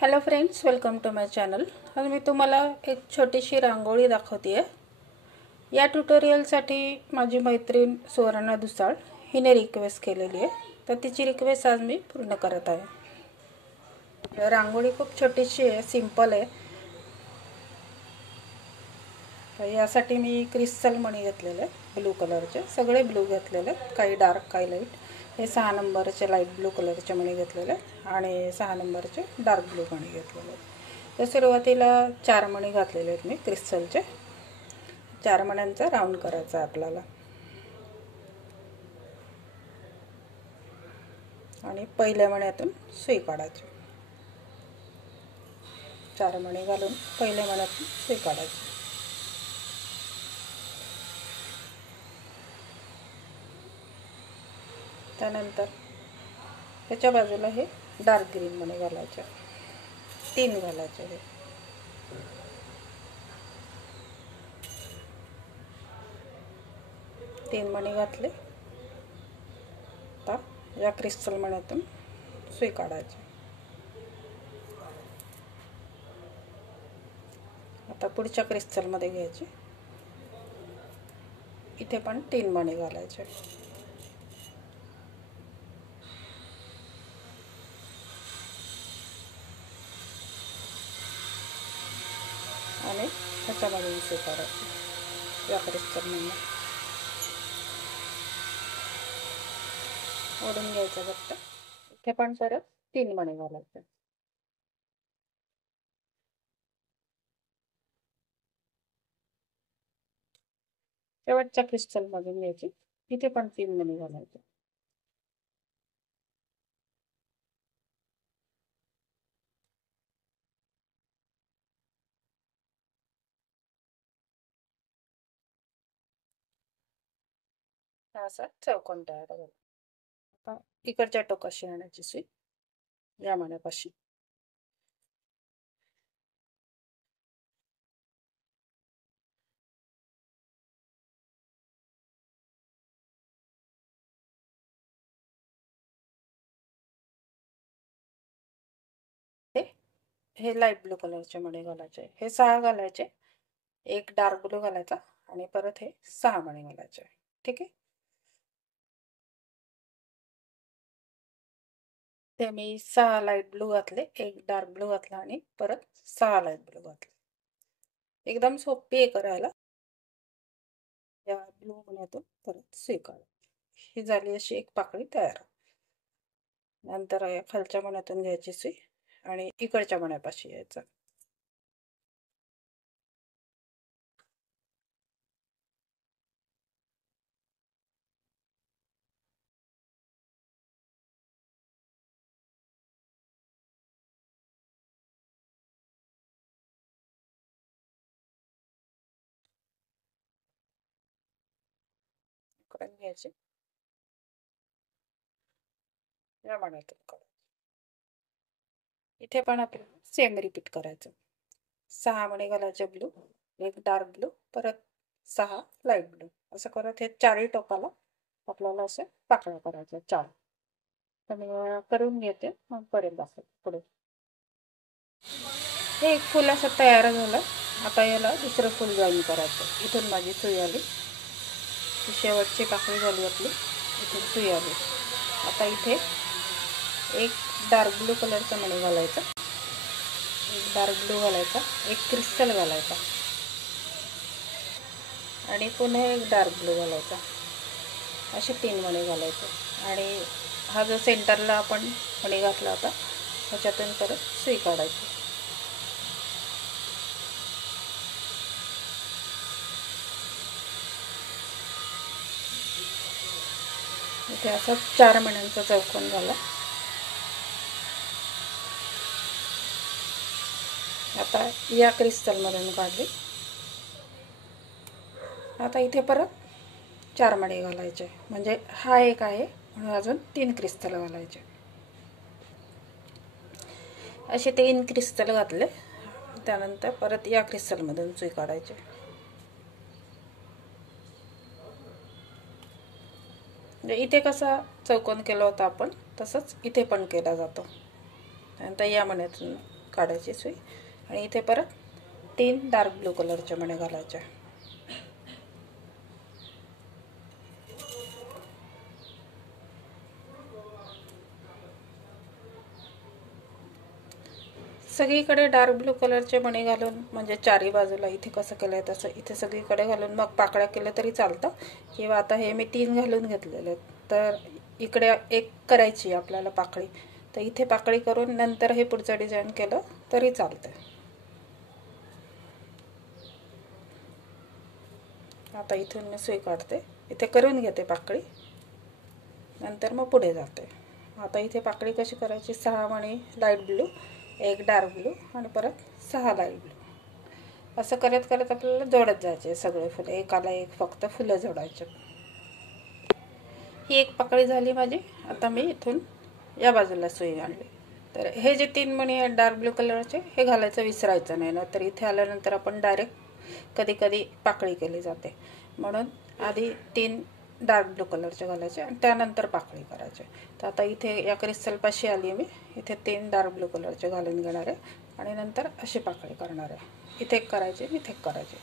Hello friends, welcome to my channel. आज मी तुम्हाला एक छोटीशी रांगोळी दाखवते आहे। या ट्युटोरियलसाठी माझी मैत्रीण सुवर्णा दुसाळ हिने रिक्वेस्ट केलेली आहे, तर तिची रिक्वेस्ट आज मी पूर्ण करत आहे। रांगोळी खूप छोटीशी आहे, सिंपल आहे। तर यासाठी मी क्रिस्टल मणी घेतलेले ब्लू कलरचे, सगळे ब्लू घेतलेले, काही डार्क काही लाईट। हे 6 नंबरचे लाईट ब्लू कलरचे मणी घेतलेले आणि 6 नंबरचे डार्क ब्लू मणी घेतलेले। तर सुरुवातीला 4 मणी घातलेले आहेत मी क्रिस्टलचे। 4 मण्यांचा राऊंड करायचा आहे आपल्याला आणि पहिल्या मण्यातून सुई काढायची। 4 मणी घालून पहिल्या मण्यातून सुई काढायची। त्यानंतर त्याच्या बाजूला हे डार्क ग्रीन मणी घालायचे, 3 घालायचे। हे 3 मणी घातले। आता या क्रिस्टल मण्यातून सुई काढायची। आता पुढच्या क्रिस्टल मध्ये घ्यायची, इथे पण 3 मणी घालायचे आणि ह्याच्यामध्ये सुई काढायची। या क्रिस्टल मधून ओढून घ्यायचं फक्त। इथे पण परत 3 मणी घालायचे। शेवटच्या क्रिस्टल मधून घ्यायची, इथे पण 3 मणी घालायचे। असा चौकोन तयार झाला। आता इकडच्या टोकाशी आणायची सुई, या मण्यापाशी। हे लाईट ब्लू कलरचे मणी घालायचे, हे 6 घालायचे, एक डार्क ब्लू घालायचा आणि परत हे 6 मणी घालायचे। ठीक आहे। ते मी 6 लाईट ब्लू घातले, एक डार्क ब्लू घातला आणि परत 6 लाईट ब्लू घातले। एकदम सोपी आहे करायला। या ब्लू मण्यातून परत सुई काढायची। ही झाली अशी एक पाकळी तयार। नंतर या खालच्या मण्यातून घ्यायची सुई आणि इकडच्या मण्यापाशी यायचं। करून घ्यायची, या मण्यातून काढायची। इथे पण आपण सेम रिपीट करायचं। 6 मणी घालायचे ब्लू, एक डार्क ब्लू, परत 6 लाईट ब्लू, असं करत हे 4ही टोकाला आपल्याला असे पाकळ्या करायच्या 4। तर मी करून घेते, मग परत दाखवते पुढे। हे एक फुल असं तयार झालं। आता याला दुसरं फुल जॉईन करायचं। इथून माझी सुई आली, शेवटची पाकळी झाली आपली, इथून सुई आली। आता इथे एक डार्क ब्लू कलरचा मणी घालायचा, एक डार्क ब्लू घालायचा, एक क्रिस्टल घालायचा आणि पुन्हा एक डार्क ब्लू घालायचा। असे 3 मणी घालायचे आणि हा जो सेंटरला आपण मणी घातला होता त्याच्यातून परत सुई काढायची। इथे असा 4 मण्यांचा चौकोन झाला। आता या क्रिस्टल मधून काढली। आता इथे परत 4 मणी घालायचे, म्हणजे हा एक आहे म्हणून अजून 3 क्रिस्टल घालायचे। असे 3 क्रिस्टल घातले, त्यानंतर परत या क्रिस्टल मधून सुई काढायची। इथे कसा चौकोन केला होता आपण, तसंच इथे पण केला जातो। त्यानंतर या मण्यातून काढायची सुई आणि इथे परत 3 डार्क ब्लू कलरच्या मण्या घालायच्या. सगळीकडे डार्क ब्लू कलरचे मणी घालून म्हणजे चारी बाजूला इथे कसं केलंय तसं इथे सगळीकडे घालून मग पाकळ्या केल्या तरी चालतं. किंवा आता हे मी 3 घालून घेतलेले आहेत तर इकडे एक करायची आपल्याला पाकळी, तर इथे पाकळी करून नंतर हे पुढचं डिझाईन केलं तरी चालतं. आता इथून मी सुई काढते, इथे करून घेते पाकळी, नंतर मग पुढे जाते. आता इथे पाकळी कशी करायची, 6 मणी लाईट ब्लू, 1 डार्क ब्लू आणि परत 6 लाईट ब्लू, असं करत करत आपल्याला जोडत जायचे सगळे फुलं, एकाला एक फक्त फुलं जोडायचे. ही एक पाकळी झाली माझी. आता मी इथून या बाजूला सुई आणली. तर हे जे 3 मणी आहेत डार्क ब्लू कलरचे हे घालायचं विसरायचं नाही ना, तर इथे आल्यानंतर आपण डायरेक्ट कधी कधी पाकळी केली जाते, म्हणून आधी 3 डार्क ब्लू कलरचे घालायचे आणि त्यानंतर पाकळी करायचे. तर आता इथे या क्रिस्टलपाशी आली मी, इथे 3 डार्क ब्लू कलरचे घालून घेणार आहे आणि नंतर अशी पाकळी करणार आहे. इथे एक करायचे, इथे एक करायचे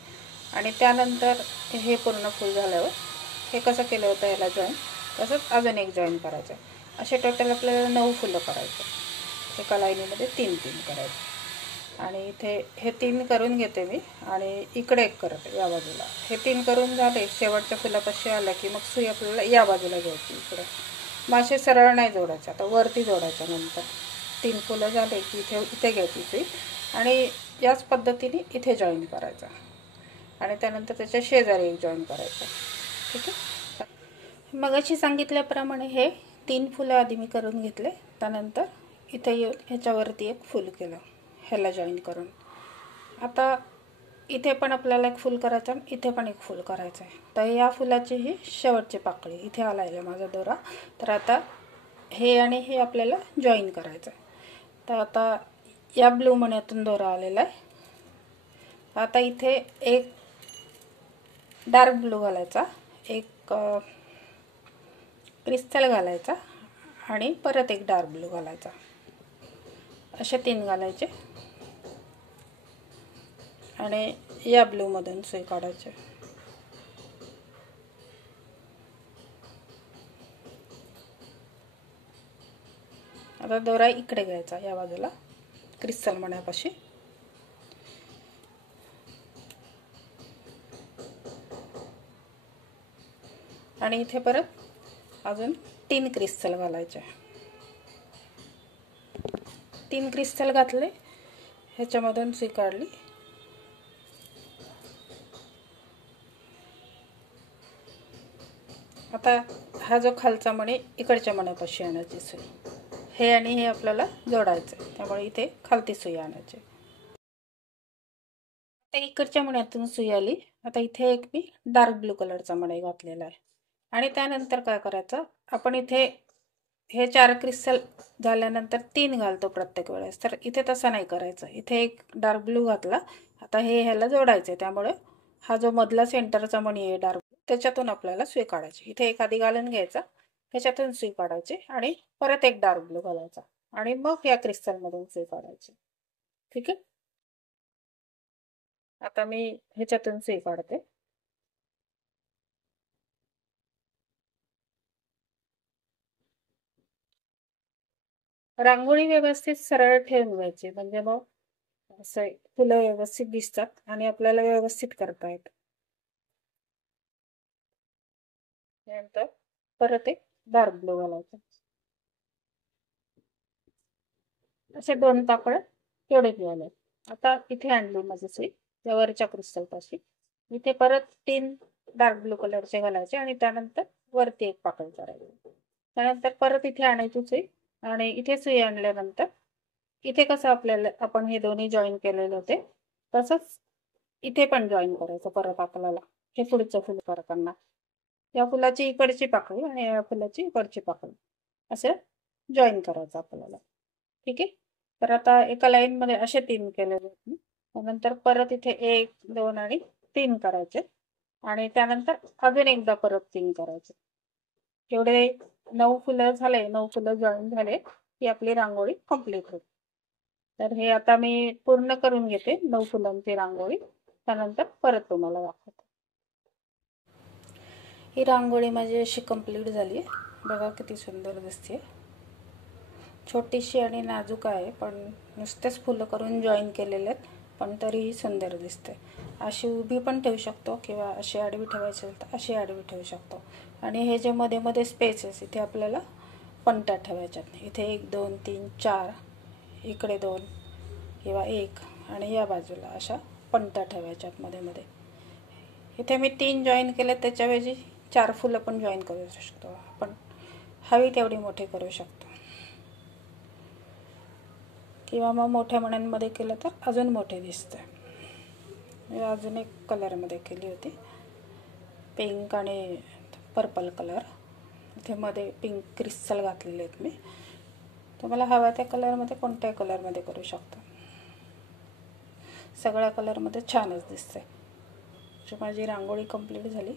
आणि त्यानंतर हे पूर्ण फुल झाल्यावर हे कसं केलं होतं याला जॉईन, तसंच अजून एक जॉईन करायचं. असे टोटल आपल्याला 9 फुलं करायचे. एका लाईनीमध्ये 3-3 करायचे आणि इथे हे 3 करून घेते मी आणि इकडे एक करते या बाजूला. हे 3 करून झाले, शेवटच्या फुलापाशी आलं की मग सुई आपल्याला या बाजूला घ्यायची इकडे. मग असे सरळ नाही जोडायचं, आता वरती जोडायचं. नंतर 3 फुलं झाले की इथे घ्यायची सुई आणि याच पद्धतीने इथे जॉईन करायचा आणि त्यानंतर त्याच्या शेजारी एक जॉईन करायचं. ठीक आहे. मगाशी सांगितल्याप्रमाणे हे 3 फुलं आधी मी करून घेतले, त्यानंतर इथे येऊन ह्याच्यावरती एक फुल केलं ह्याला जॉईन करून. आता इथे पण आपल्याला एक फुल करायचं आणि इथे पण एक फुल करायचं आहे. तर या फुलाची ही शेवटची पाकळी इथे आला आहे माझा दोरा. तर आता हे आणि हे आपल्याला जॉईन करायचं आहे. तर आता या ब्लू मण्यातून दोरा आलेला आहे. आता इथे एक डार्क ब्लू घालायचा, एक क्रिस्टल घालायचा आणि परत एक डार्क ब्लू घालायचा, असे 3 घालायचे आणि या ब्लूमधून सुई काढायची. आता दोरा इकडे घ्यायचा या बाजूला क्रिस्टल मण्यापाशी आणि इथे परत अजून 3 क्रिस्टल घालायचे. 3 क्रिस्टल घातले, ह्याच्यामधून सुई काढली. आता हा जो खालचा मणी इकडच्या मण्यापाशी आणायची सुई, हे आणि हे आपल्याला जोडायचं आहे, त्यामुळे इथे खालती सुई आणायची. आता इकडच्या मण्यातून सुई आली. आता इथे एक मी डार्क ब्लू कलरचा मणी घातलेला आहे आणि त्यानंतर काय करायचं, आपण इथे हे 4 क्रिस्टल झाल्यानंतर 3 घालतो प्रत्येक वेळेस, तर इथे तसं नाही करायचं. इथे एक डार्क ब्लू घातला, आता हे ह्याला जोडायचं आहे, त्यामुळे हा जो मधला सेंटरचा मणी आहे डार्क, त्याच्यातून आपल्याला सुई काढायची. इथे एक आधी घालून घ्यायचा, ह्याच्यातून सुई काढायची आणि परत एक डार्क ब्लू घालायचा आणि मग या क्रिस्टलमधून सुई काढायची. ठीक आहे. आता मी ह्याच्यातून सुई काढते. रांगोळी व्यवस्थित सरळ ठेवून घ्यायची, म्हणजे मग असं फुलं व्यवस्थित दिसतात आणि आपल्याला व्यवस्थित करता येतं. त्यानंतर परत एक डार्क ब्लू घालायचा, असे 2 पाकळ्या तेवढे घ्यायला. आता इथे आणली माझी सुई त्या वरच्या क्रिस्टलपाशी, इथे परत 3 डार्क ब्लू कलरचे घालायचे आणि त्यानंतर वरती एक पाकळी करायची. त्यानंतर परत इथे आणायची सुई आणि इथे सुई आणल्यानंतर इथे कसं आपल्याला आपण हे दोन्ही जॉईन केलेले होते तसंच इथे पण जॉईन करायचं परत आपल्याला. हे पुढचं फुल करताना या फुलाची इकडची पाकळी आणि या फुलाची इकडची पाकळी असं जॉईन करायचं आपल्याला. ठीक आहे. तर आता एका लाईनमध्ये असे 3 केलेले मी. नंतर परत इथे 1, 2 आणि 3 करायचे आणि त्यानंतर अजून एकदा परत 3 करायचे. एवढे 9 फुलं झाले, 9 फुलं जॉईन झाले की आपली रांगोळी कंप्लीट होते. तर हे आता मी पूर्ण करून घेते 9 फुलांची रांगोळी, त्यानंतर परत तुम्हाला दाखवते. ही रांगोळी माझी अशी कंप्लीट झाली आहे. बघा किती सुंदर दिसते. छोटीशी आणि नाजूक आहे, पण नुसतेच फुलं करून जॉईन केलेले आहेत, पण तरीही सुंदर दिसते. अशी उभी पण ठेवू शकतो किंवा अशी आडवी ठेवायची असेल तर अशी आडवी ठेवू शकतो. आणि हे जे मध्ये मध्ये स्पेसेस इथे आपल्याला पणत्या ठेवायच्यात. इथे 1 2 3 4, इकडे 2 किंवा 1 आणि या बाजूला अशा पणत्या ठेवायच्यात मध्ये मध्ये. इथे मी 3 जॉईन केले, त्याच्याऐवजी 4 फुलं पण जॉईन करू शकतो. आपण हवी तेवढी मोठी करू शकतो किंवा मग मोठ्या मण्यांमध्ये केलं तर अजून मोठे दिसते. मी अजून एक कलरमध्ये केली होती, पिंक आणि पर्पल कलर. इथे मध्ये पिंक क्रिस्टल घातलेले आहेत मी. तुम्हाला हव्या त्या कलरमध्ये कोणत्याही कलरमध्ये करू शकता. सगळ्या कलरमध्ये छानच दिसते. माझी रांगोळी कंप्लीट झाली.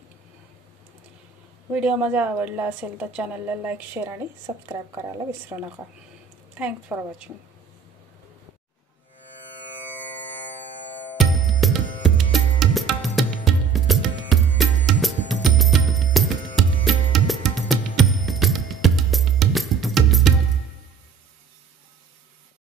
व्हिडिओ माझा आवडला असेल तर चॅनलला लाईक, शेअर आणि सबस्क्राईब करायला विसरू नका. Thanks for watching.